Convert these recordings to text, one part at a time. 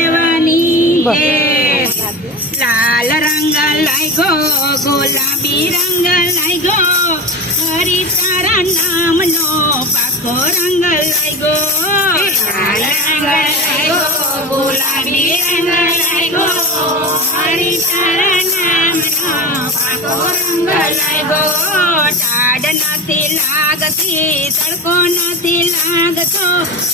મહાદેવની. લાલ રંગ લાગ્યો ગુલાબી રંગ લાગ્યો હરી તારા નામનો પાકો રંગ લાગ્યો લાલ રંગ લાગ્યો ગુલાબી રંગ લાગ્યો હરી તારા નથી લાગતી તડકો નથી લાગતો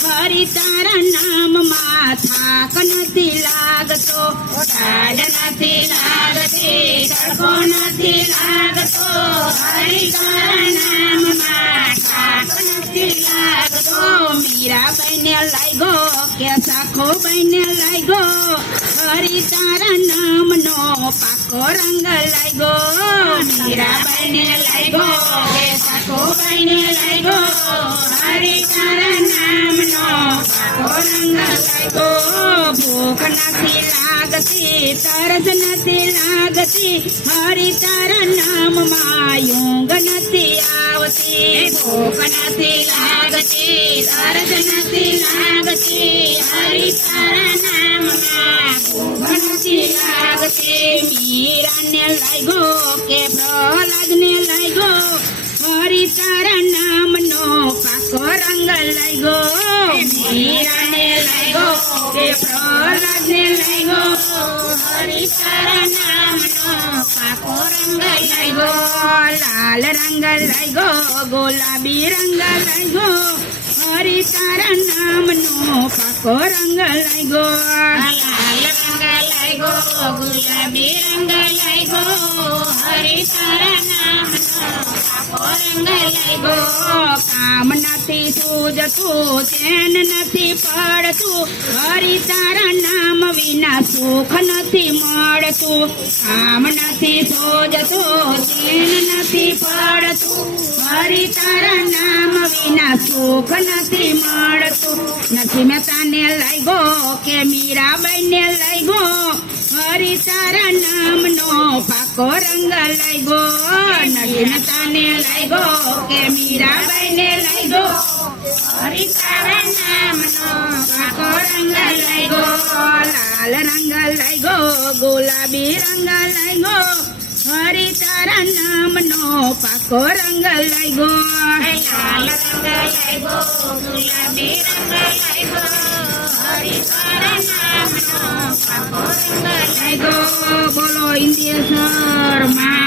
હરી તારા નામમાં થાક નથી લાગતો ટાઢ નથી લાગતી તડકો નથી લાગતો હરી તારા નામમાં થાક નથી લાગતો મીરાબાઈને લાગ્યો કે સાખો બાઈને લાગ્યો હરી તારા નામનો પાકો રંગ લાગ્યો મીરાબાઈને લાગ્યો કે સાખો બાઈને લાગ્યો હરી તારા નામનો પાકો રંગ લાગ્યો ભૂખ નથી લાગતી, તરસ નથી લાગતી, હરી તારા નામમાં ઊંઘ નથી આવતી ભૂખ નથી લાગતી તરસ નથી લાગતી હરી તારા નામમાં ભૂખ નથી લાગતી મીરાને લાગ્યો કે પ્રહલાદને લાગ્યો હરી તારા નામનો પાકો રંગ લાગ્યો મીરાને લાગ્યો કે પ્રહલાદને લાગ્યો હરી તારા નામનો પાકો રંગ લાગ્યો લાલ રંગ લાગ્યો, ગુલાબી રંગ લાગ્યો હરી તારા નામનો પાકો રંગ લાગ્યો. લાલ રંગ લાગ્યો, ગુલાબી રંગ લાગ્યો હરી તારા નામનો કામ નથી સૂજતું ચેન નથી પડતું હરી તારા નામ વિના સુખ નથી મળતું કામ નથી સોજતું નથી પડતું હરી તારા નામ વિના સુખ નથી મળતું. નથી મેં તને લાગ્યો કે મીરાબાઈને લાગ્યો હરી તારા નામનો પાકો રંગ લાગ્યો. નથી મેં તને લાગ્યો કે મીરાબાઈને લાગ્યો હરી તારા નામનો પાકો રંગ લાગ્યો, ગુલાબી રંગ લાગ્યો હરી તારા નામનો પાકો રંગ લાગ્યો. ગુલાબી રંગ લાગ્યો. હરી તારા નામનો બોલો ઇન્ડિયા સર મહાદેવ